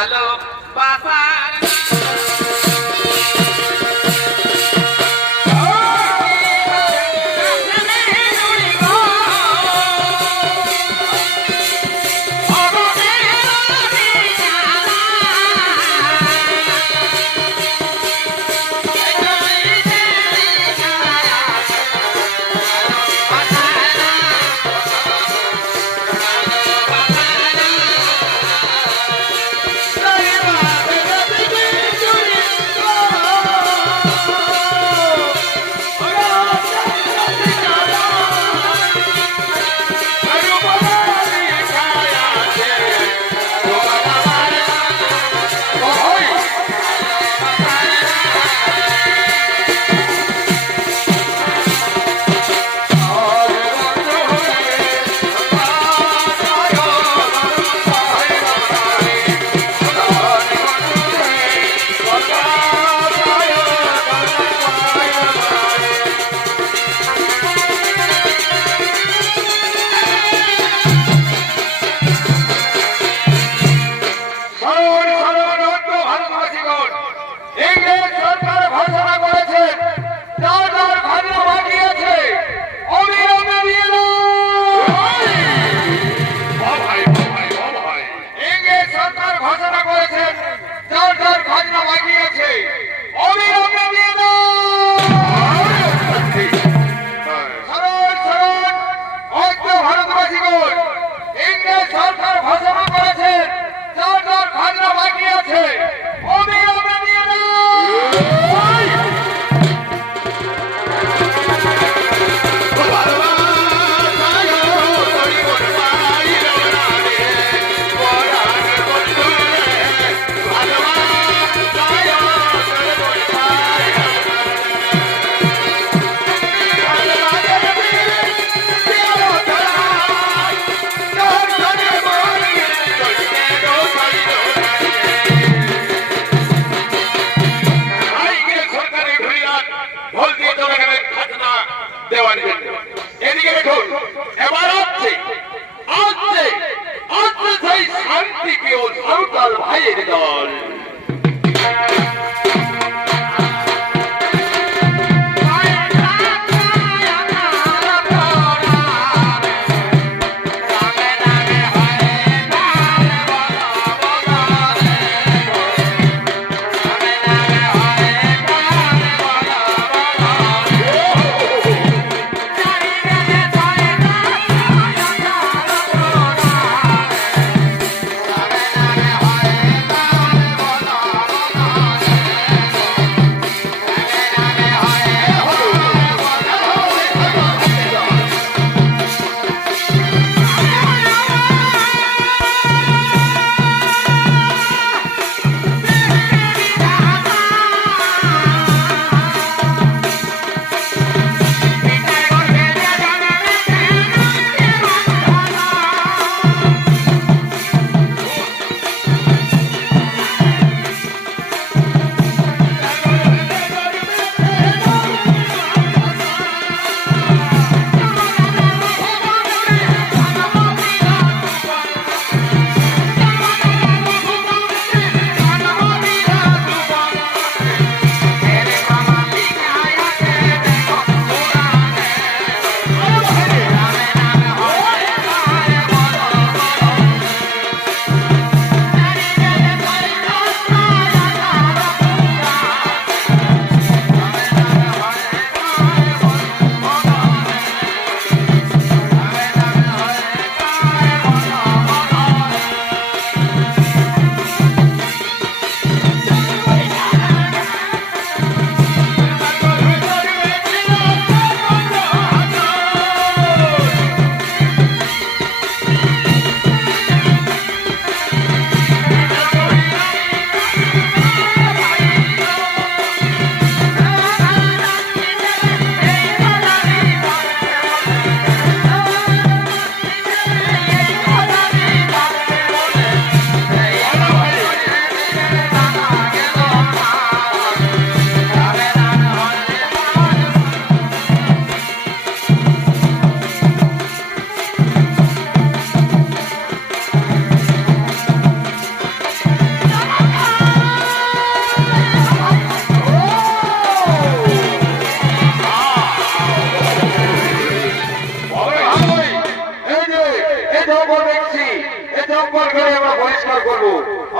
ভালো বাসার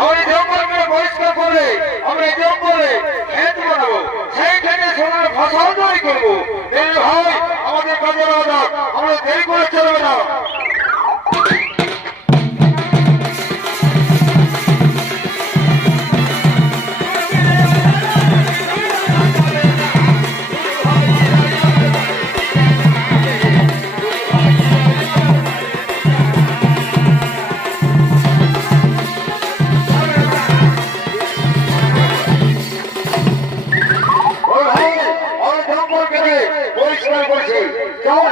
আমরা জঙ্গলকে পরিষ্কার করে আমরা জঙ্গলে ক্ষেত বানাবো, সেই ক্ষেতে সোনার ফসল তৈরি করবো। ভাই আমাদের কাজে লাগা, আমরা দেরি করে চলবে না। পরিষ্কার করছি, চল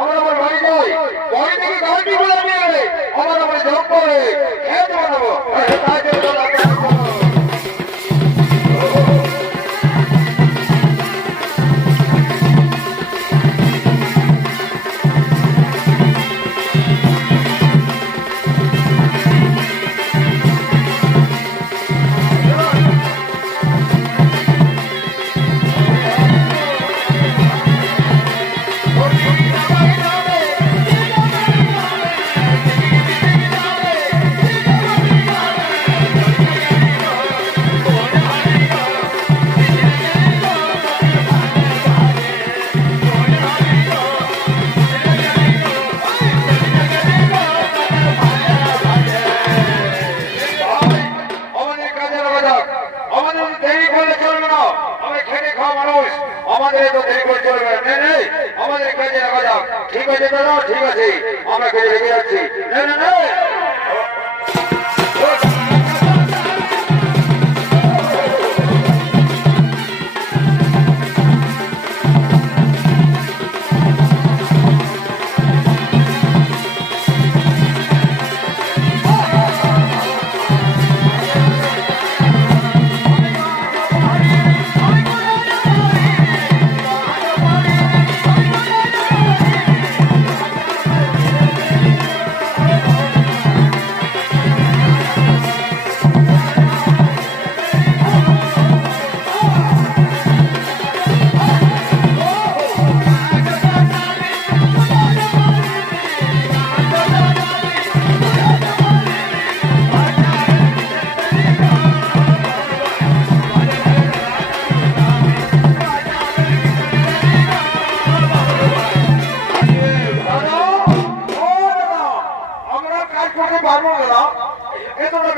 আমরা আমার বাড়ি যাই, বাড়ি থেকে গাড়ি গুলো নিয়ে আমরা আমার জঙ্গলে ক্ষেত বানাবো। আমাদের তো দেরি করে চলবে না, আমাদের কাজে লাগা যাক। ঠিক আছে দাদা, ঠিক আছে, আমরা কাজে লেগে যাচ্ছি।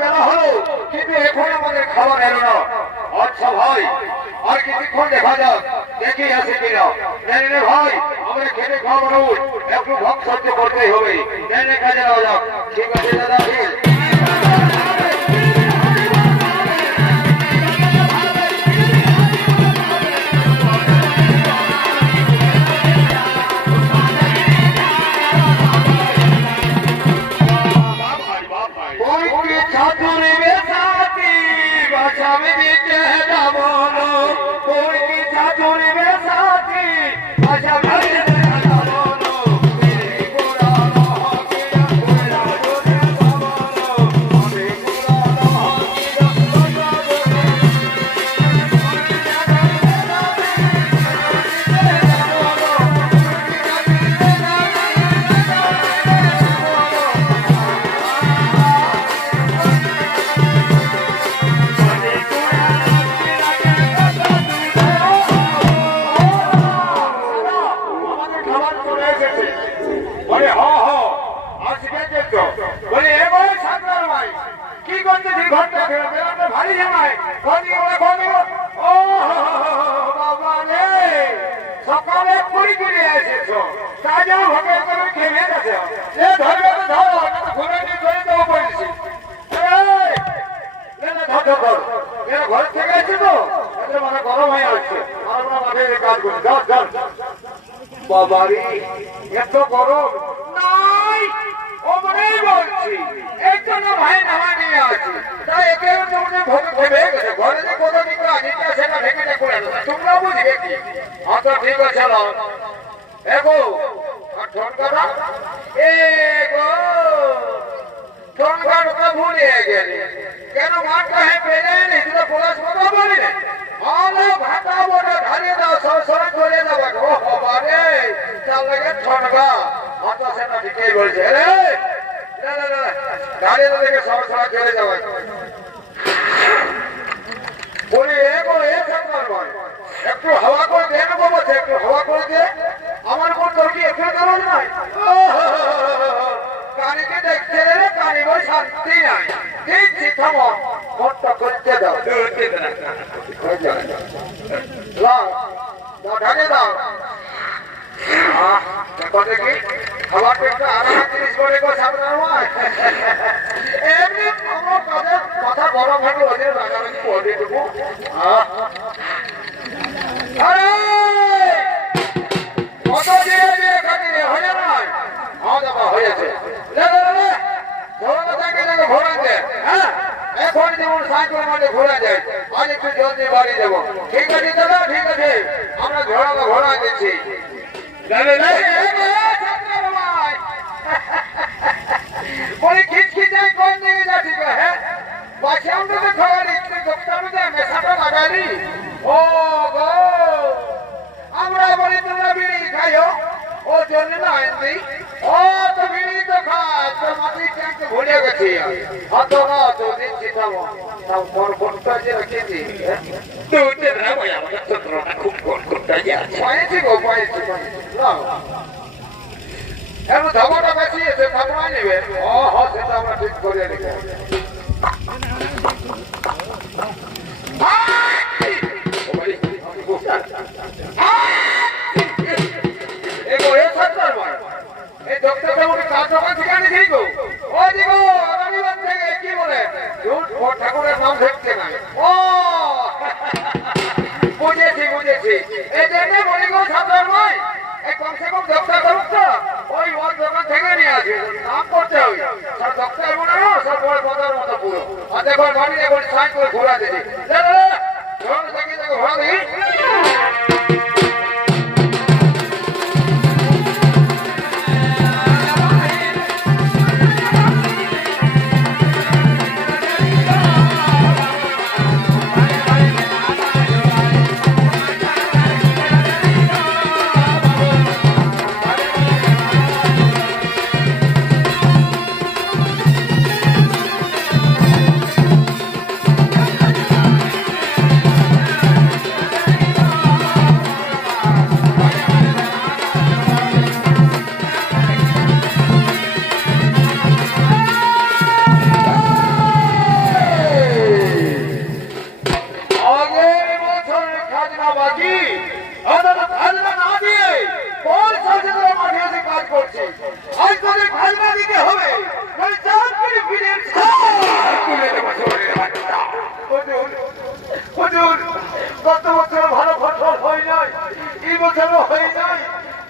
বেলা হলো কিন্তু এখন আমাদের খাবার এলো না। আচ্ছা ভাই, আর কিছুক্ষণ দেখা যাক, দেখি আসে কিনা। ভাই আমরা খেতে খাওয়া মানুষ, একটু ভোগ সহ্য করতেই হবে। কাজে যাওয়া যাক। ঠিক আছে দাদা। সকালে পুরি করে এসেছো, তাজা ভাবে করে খেয়ে গেছে। এ ধরবে তো ধরো, না তো ঘুরে নিয়ে ধরে দেবো বলছি। ঘর থেকে আছে তো মানে গরম হয়ে আসছে, মাঠে কাজ করছে। ধর ধর বাবারি, এত গরম নাই ওমনেই বলছি। এই জন্য ভাই নামা নিয়ে আসছি, তাই একে ভোগে খেয়ে গেছে। ঘরে যে কোথাও দিন আগে সেটা ভেঙে করে দেবে, তোমরা বুঝবে কি? আচ্ছা ঠিক আছে, এগো ঠনকাটা এগো ঠনকাটা ভুলে গেলে কেন? মাঠটা হ্যাঁ পেলে নি, তুই তো পলাশ কথা বলি না। আলো ভাটা বলে ধারিয়ে দাও, সরাসরি চলে যাবে। ও বাবা রে, তার লাগে ঠনকা। আচ্ছা সেটা ঠিকই বলছে রে, দাঁড়িয়ে দেখে সরাসরি চলে যাবে। দাও ঢাকে দাও দেখো দেখি খাবার পেটটা আলাদা জিনিস করে গো সামনে নয় এমনি আমার কাজের কথা গরম হবে ওদের রাগারাগি করে দেবো আরে কত দিয়ে দিয়ে খাটি হয়ে নয় হ্যাঁ দেখো হয়েছে এখন যেমন সাইকেল মাঠে ঘোরা যায় আজ একটু জলদি বাড়ি দেবো ঠিক আছে দাদা ঠিক আছে আমরা ঘোড়াকে ঘোরা দিচ্ছি বলি খিচখিচাই কোন দিকে যাচ্ছি হ্যাঁ পাশে আমরা তো খাওয়ারি মেশাটা লাগালি ও গো আমরা বলি তোমরা বিড়ি খাইও ও জন্য না আনবি ও তো বিড়ি তো খায় তোর মাটি ট্যাঙ্কে ভুলে গেছি অত না তো দিচ্ছি থামো তোর ফোনটা যে রেখেছি দুইটা রাখো আমাদের চন্দ্রটা খুব ফোন করতে যাচ্ছে পাইছি গো পাইছি এমন ধামাটা বেশি এসে ঠাকুরাই নেবে ও হ সেটা আমরা ঠিক করে রেখে এই ডক্টরটা উনি কার দোকান থেকে আনিছি গো ও দিগো রবিবার থেকে কি বলে ও ঠাকুরের নাম ধরছে না ও বুঝেছি বুঝেছি এই জন্য বলি গো সাধারণ নয় এই কমসে কম ডক্টর করুক তো ওই ওর দোকান থেকে নিয়ে আসি নাম করতে হবে সব ডক্টর মনে না সব বড় কথার মতো পুরো আর দেখো বাড়ি এখন সাইন করে ঘোরা দিচ্ছি দেখি দেখো ঘোরা দেখি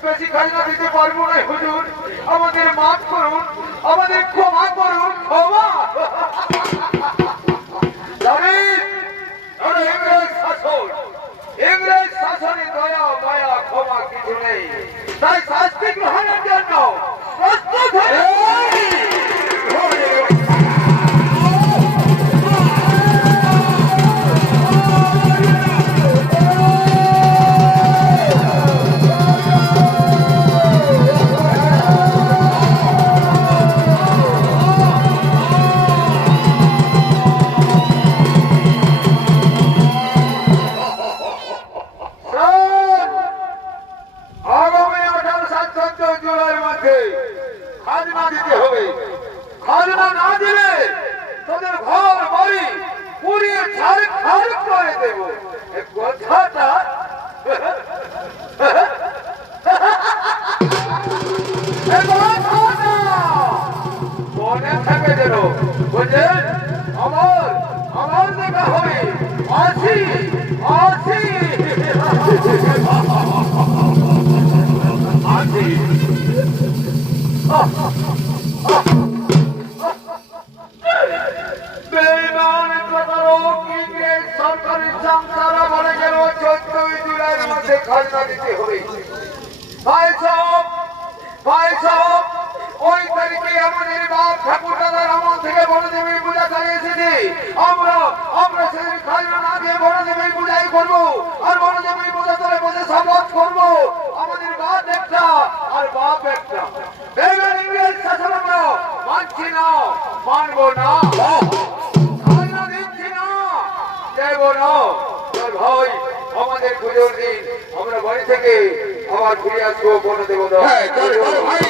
বেশি খাজনা দিতে পারবো না হুজুর আমাদের মাফ করুন আমাদের ক্ষমা করুন ক্ষমা ইংরেজ শাসনে দয়া মায়া ক্ষমা কিছু নেই তাই শাস্তি গ্রহণের জন্য প্রস্তুত হয়ে খাজনা দিতে হবে খাজনা না দিলে তোদের ঘর বাড়ি পুড়িয়ে ছাড় করে দেব কথাটা মনে থাকে যেন বুঝলেন আমার আমার দেখা হবে আসি আসি আসি বেঈমান প্রতারক ইংরেজ সরকারের চামচারা বলে গেল 14ই জুলাইয়ের মধ্যে খাজনা দিতে হবে ভাই সাহেব ওই তারিখে আমাদের বাপ ঠাকুর দাদার আমল থেকে বড়দেবী পূজা করে এসেছি আমরা সেদিন খাজনা না দিয়ে বড়দেবী পূজাই করবো আর বড়দেবী পূজা করে বসে শপথ করবো আমাদের বাপ একটা আর বাপ একটা ইংরেজ শাসন আমরা মানছি না মানবো না খাজনা দিচ্ছি না দেব না ভাই আমাদের পুজোর দিন আমরা বাড়ি থেকে আবার ঘুরে আসবো বড়দেব ভাই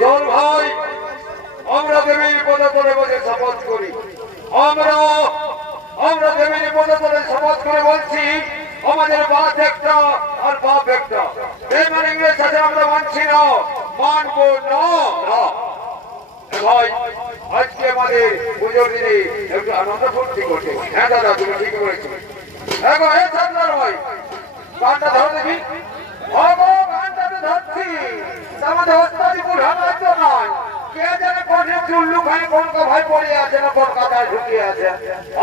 চল ভাই, আমরা দেবীর পদতলে বসে শপথ করি। আমরা দেবীর পদতলে শপথ করে বলছি, আমাদের বাপ একটা আর বাপ একটা। এই মানে ইংরেজ সাথে আমরা মানছি না, মানবো না। ভাই, আজকে আমাদের পুজোর দিনে একটু আনন্দ ফুর্তি করতে। হ্যাঁ দাদা, তুমি ঠিক বলেছো। এখন হে সান্দার ভাই, গানটা ধরো দেখি। গানটা তো ধরছি, আমাদের অস্তাদিপুর হামার তো নয়। কে যেন কোনে চুল্লু খাই কোন ভাই পড়ে আছে না কলকাতায় ঢুকিয়ে আছে।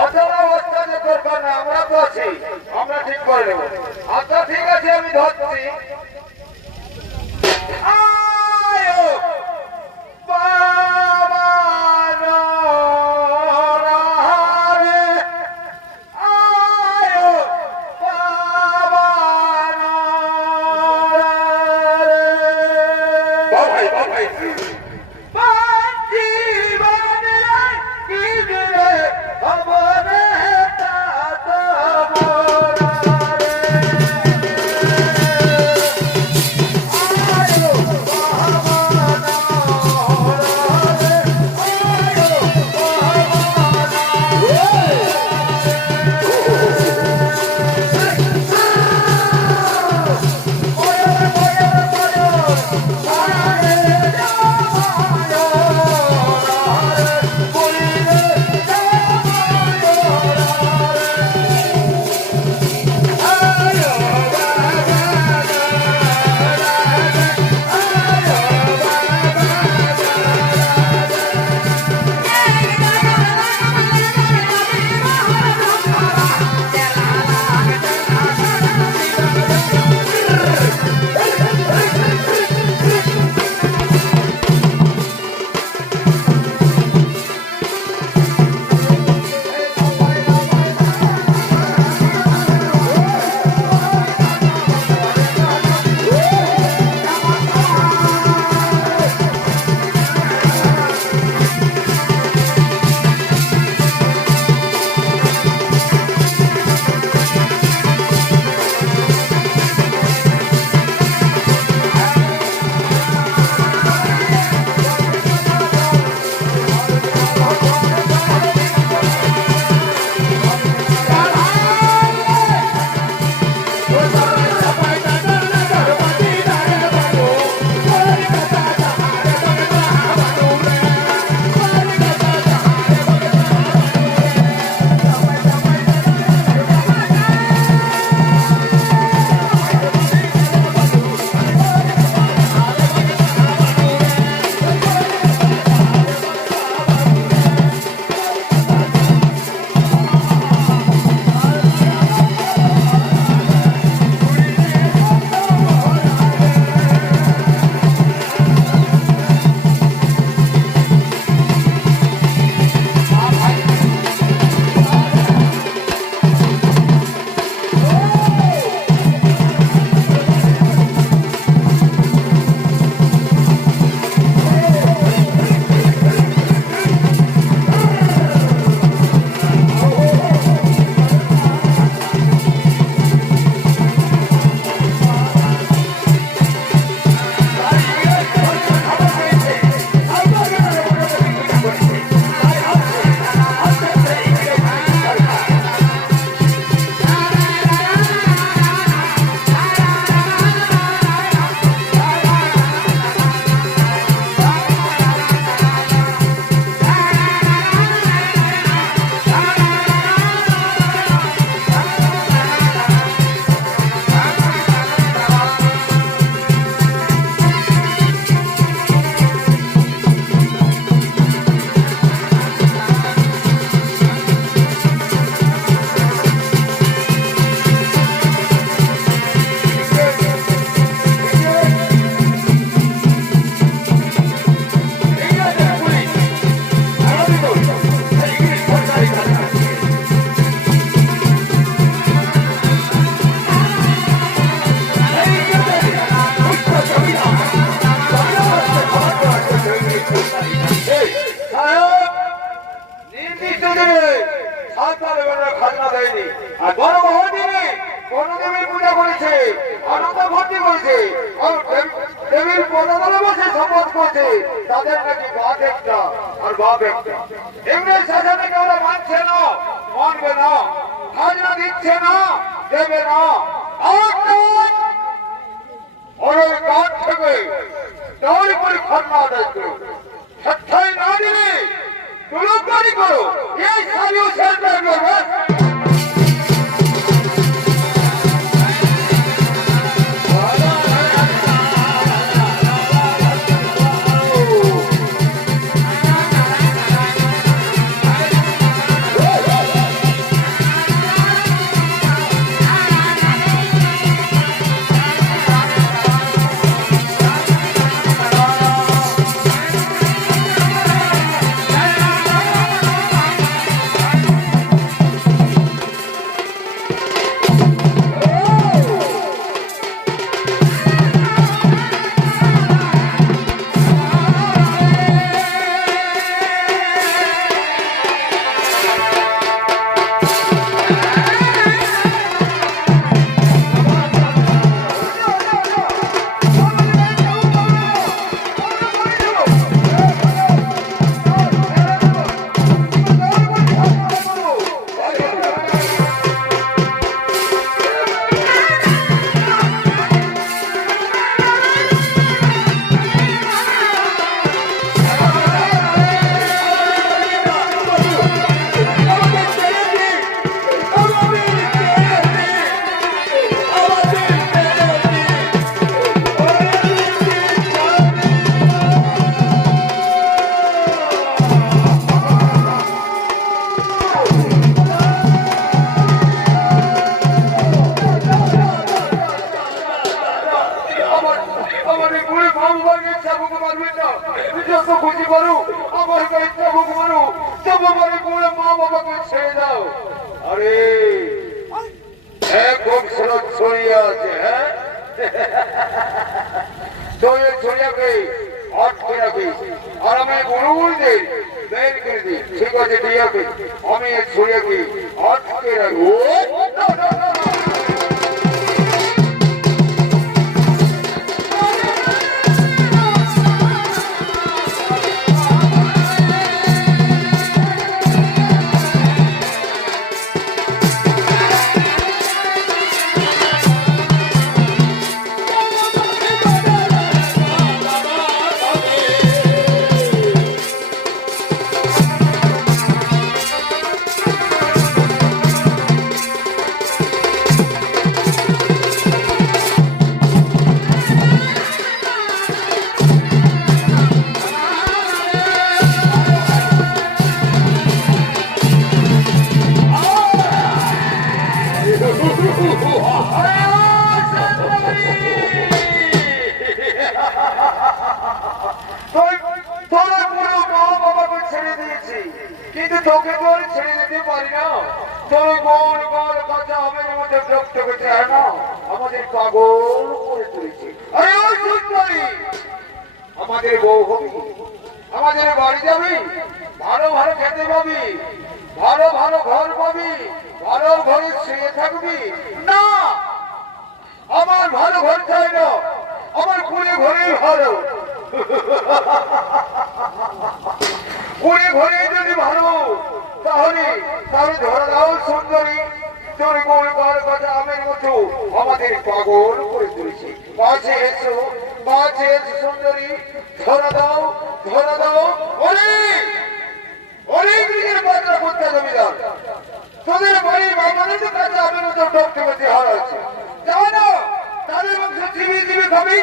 অতটা অস্তাদের দরকার না, আমরা তো আছি, আমরা ঠিক করে নেবো। আচ্ছা ঠিক আছে, আমি ধরছি। আয়ো বাবা রে, আয়ো বাবা রে। বাজি বানরে কি রে খবরে তা তো মোরা রে। আয়ো বাবা রে, আয়ো বাবা রে। খাজনা দেয়নি। আর বড় মহাদেবী কোন দেবীর পূজা করেছে, আনন্দ ভর্তি করেছে, আর দেবীর পদতলে বসে শপথ করছে তাদের নাকি বাপ একটা আর বাপ একটা। ইংরেজ শাসনকে ওরা মানছে না, মানবে না, খাজনা দিচ্ছে না, দেবে না। ওই কাঠ থেকে দৌড়ি করে খাজনা আদায় করো, স্বেচ্ছায় না দিলে তুলবাড়ি করো, এই সারিও শেষ করবে। ঠিক আছে, আমি ছড়িয়াকে আটকে রাখবো। কিন্তু তোকে তো আর ছেড়ে যেতে পারি না। তোর গোল গোল কথা আমের মধ্যে বিরক্ত করতে হয় না, আমাদের পাগল করে তুলেছে। আমাদের বউ হবি, আমাদের বাড়ি যাবি, ভালো ভালো খেতে পাবি, ভালো ভালো ঘর পাবি, ভালো ঘরে শুয়ে থাকবি না। আমার ভালো ঘর চাই না, আমার কুড়ি ঘরেই ভালো। কুড়ি ঘরে যদি ভালো তাহলে তাহলে ধরে দাও সুন্দরী, তোর গোল গোল কথা আমের মতো আমাদের পাগল করে তুলেছে। মাঝে এসো, মাঝে এসো সুন্দরী, ধরে দাও, ধরে দাও। অনেক অনেক নিজের বাচ্চা করতে জমিদার, তোদের বাড়ির বাবাদের কাছে আমের মতো ডকতে পারতে হার আছে। যাও না, তাদের বংশ চিবি চিবি খাবি,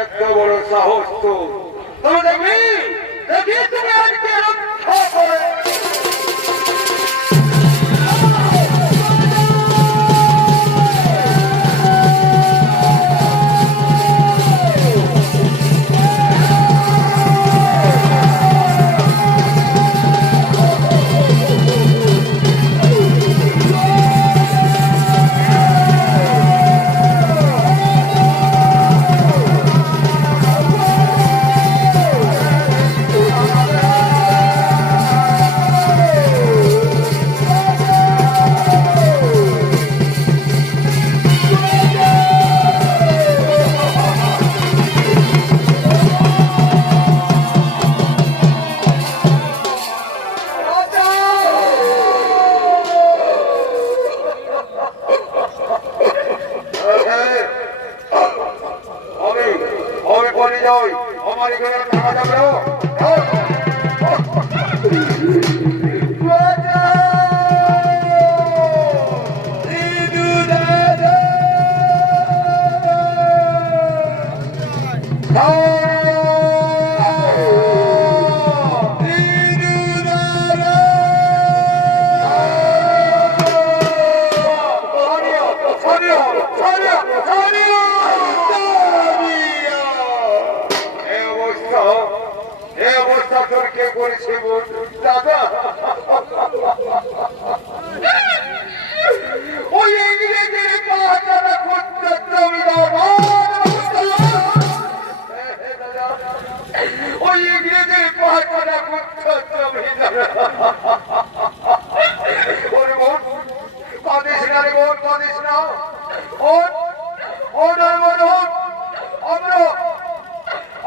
এত বড় সাহস তো তবে দেখবি, দেখবি তুমি আজকে রক্ষা করে। যাই আমার এখানে থাকা যাবে না।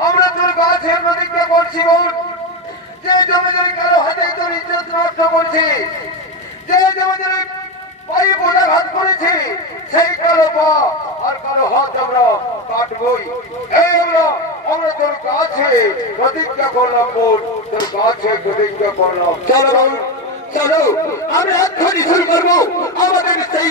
আমরা তোর গাছের প্রতিজ্ঞা করছি যে জমি কারো হাতে তোর ইজ্জত নষ্ট করছি, যে জমি পায়ে বোঝাঘাত করেছি, সেই কারো পা আর কারো হাত আমরা কাটবই। এই আমরা তোর কাছে প্রতিজ্ঞা করলাম বোন, তোর কাছে প্রতিজ্ঞা করলাম। চলো বোন চলো, আমরা এক্ষুনি শুরু করবো আমাদের সেই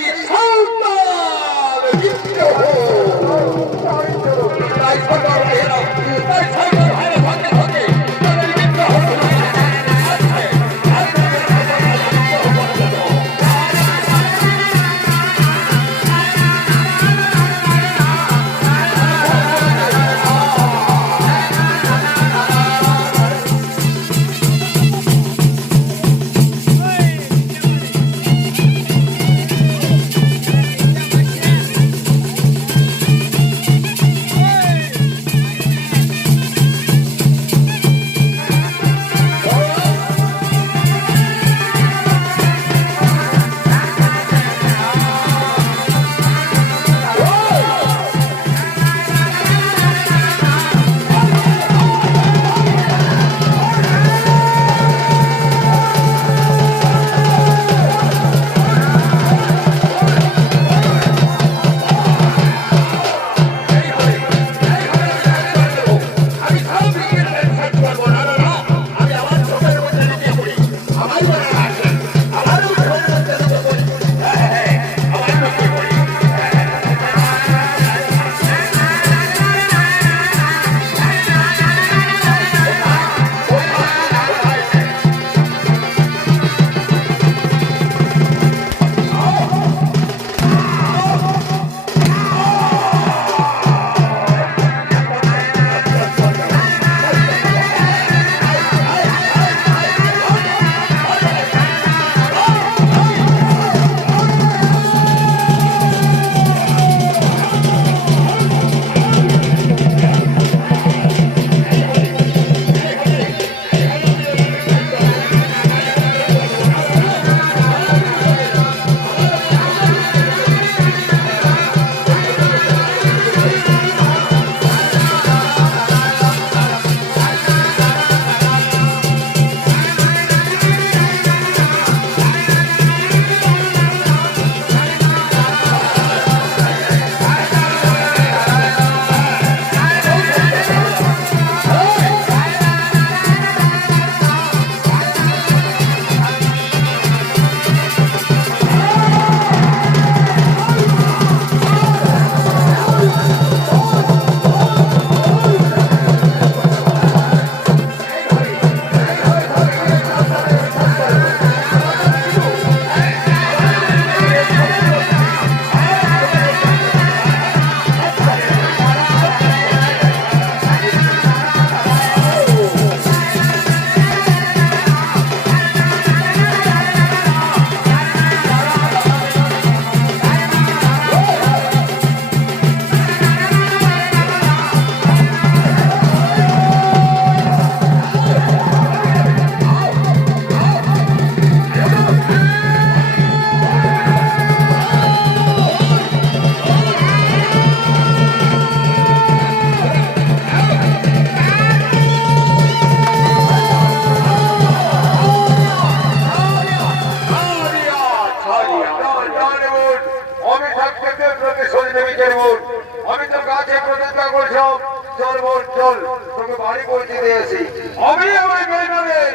চল তোকে বাড়ি পৌঁছে দিয়েছি আমি আমার বেইমানের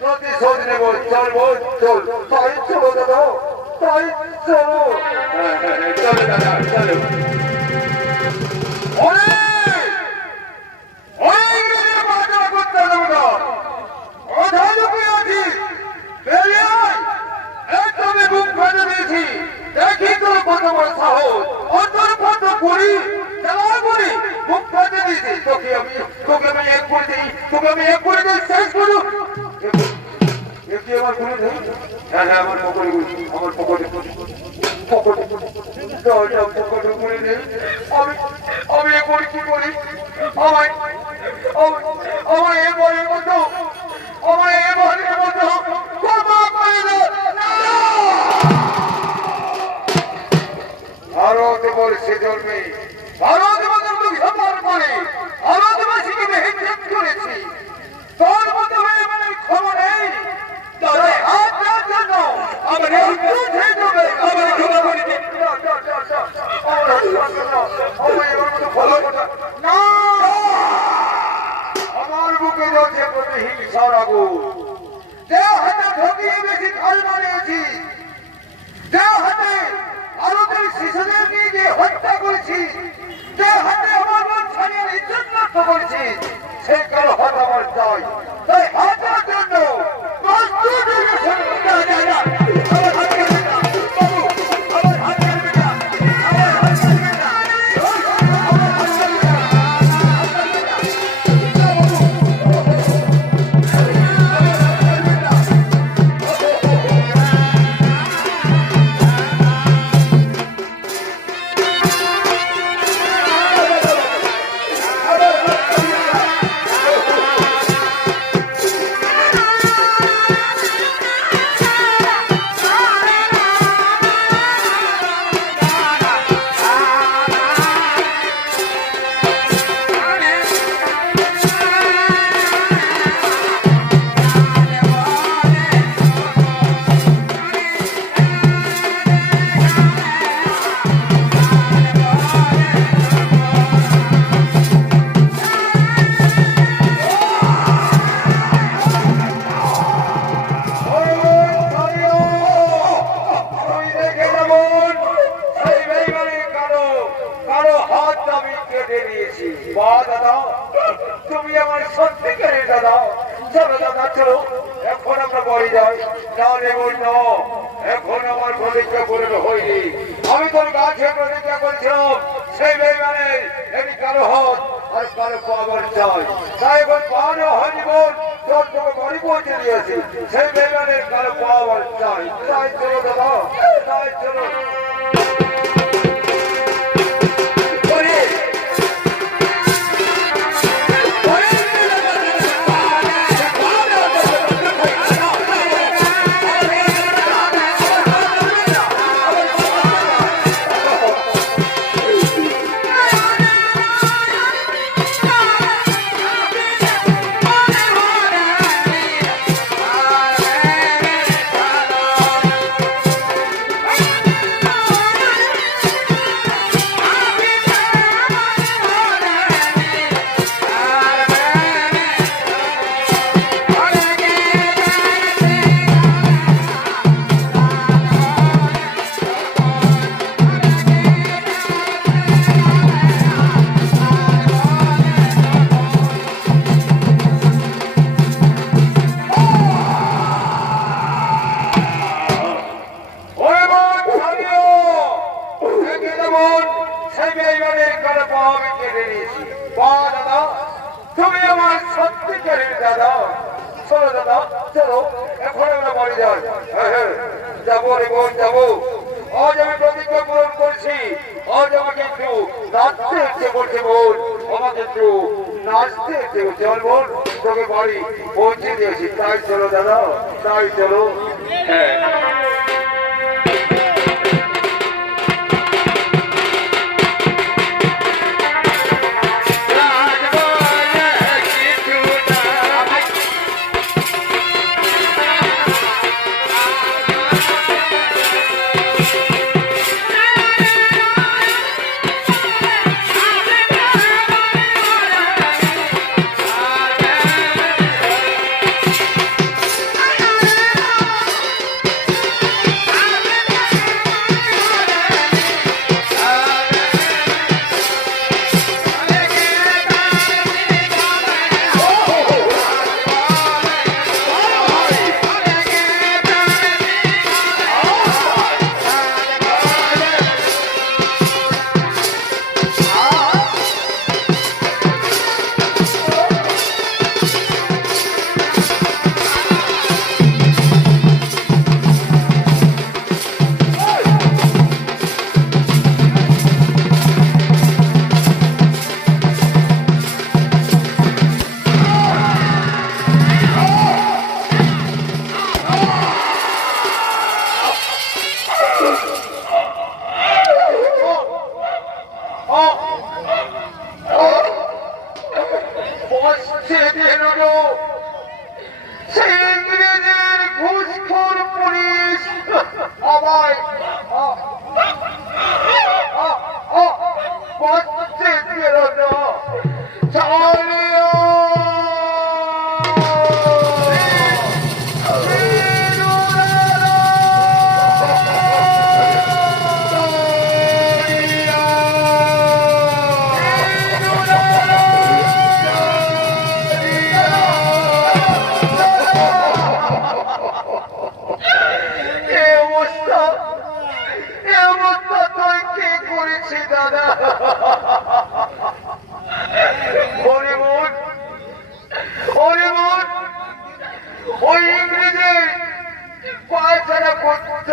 প্রতিশোধ নেব চল বোন চল তাই চলো দাদা তাই চলো চলো দাদা চলো দেখি তোর কত বড় সাহস অন্তর্পত্র করি করি মুখ ফাটে দিয়েছি তোকে আমি এক করে দিই শেষ করু কি আমার কোনো নেই হ্যাঁ হ্যাঁ আমার পকেটে করে নেই আমি এ করি কি করি আমায় এ বলের মতো ক্ষমা করে দাও ভারতবর্ষে জন্মে ভারতবর্ষকে সফল করে ভারতবাসীকে হেফাজত করেছি তোর মতো হয়ে মানে ক্ষমা নেই তবে হাত দেওয়ার জন্য আমার এই যুদ্ধে যাবে আমার ক্ষমা করে দিন আমার বুকে জ্বলছে প্রতিহিংসার আগুন যে হাতে ঠকিয়ে বেশি ঘর বানিয়েছি যে হাতে ভারতের শিশুদের নিয়ে যে হত্যা করেছি যে হাতে আমার ছাড়িয়ে ইজ্জত নষ্ট করেছি সেই কারো হাত আমার চাই তাই হাতের জন্য তুমি আমার সত্যিকারের দাদা চলো দাদা চলো এখন আমরা বাড়ি যাই না নেব না এখন আমার প্রতিজ্ঞা পূরণ হয়নি আমি তোর কাছে প্রতিজ্ঞা করছিলাম সেই বেইমানের এটি কারো হাত আর কারো পাওয়ার চাই তাই এখন পাওয়ানো হয়নি বল তোর তোকে বাড়ি পৌঁছে দিয়েছি সেই বেইমানের কারো পাওয়ার চাই তাই চলো দাদা তাই চলো তুমি আমার সত্যিকারের দাদা চলো দাদা চলো এখন আমরা বাড়ি যাই যাবো রে বোন যাবো আজ আমি প্রতিজ্ঞা পূরণ করছি আজ আমাকে একটু নাচতে ইচ্ছে করছে বোন আমাকে একটু নাচতে ইচ্ছে করছে চল বোন তোকে বাড়ি পৌঁছে দিয়েছি তাই চলো দাদা তাই চলো হ্যাঁ বেরোলো সেই ইংরেজের ঘুষখোর পুলিশ আমায় বাঁচতে দিল না। চালিয়া ওই ইংরেজের পায়চারা করত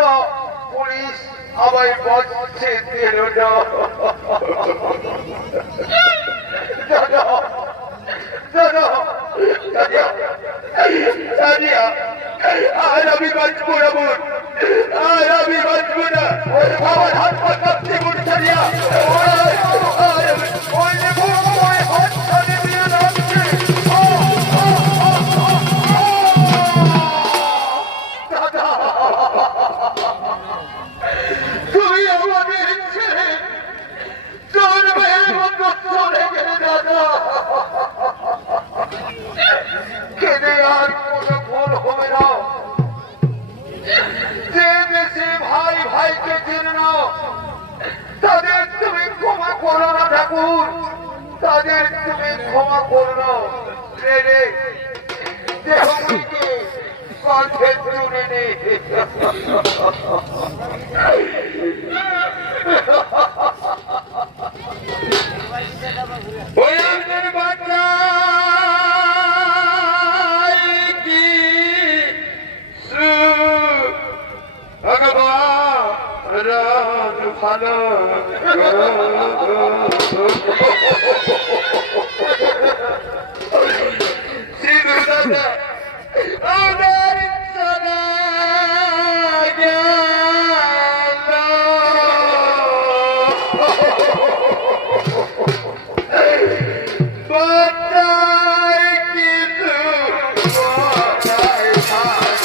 পুলিশ আমায় বাঁচতে দিল না। আর আমি বাঁচবো না বোন, আর আমি বাঁচবো না। আমার হাত পা কাঁপতে বোন ছাড়িয়া হাত ছাড়িয়ে দিয়ে যাচ্ছে। তুমি আমাদের ছেড়ে জন্মের মতো চলে গেলে দাদা। কেঁদে আর কোনো ভুল হবে না। যে দেশে ভাই ভাইকে চেনে না তাদের তুমি ক্ষমা করো না ঠাকুর, তাদের তুমি ক্ষমা করো না। রে দেহকে কণ্ঠে তুলে নে। ওই আপনার বাচ্চা কি ভগবান ভালো সিধু দাদা আমার চলা গেল। বাচ্চায় কিন্তু বাচ্চায় ভাই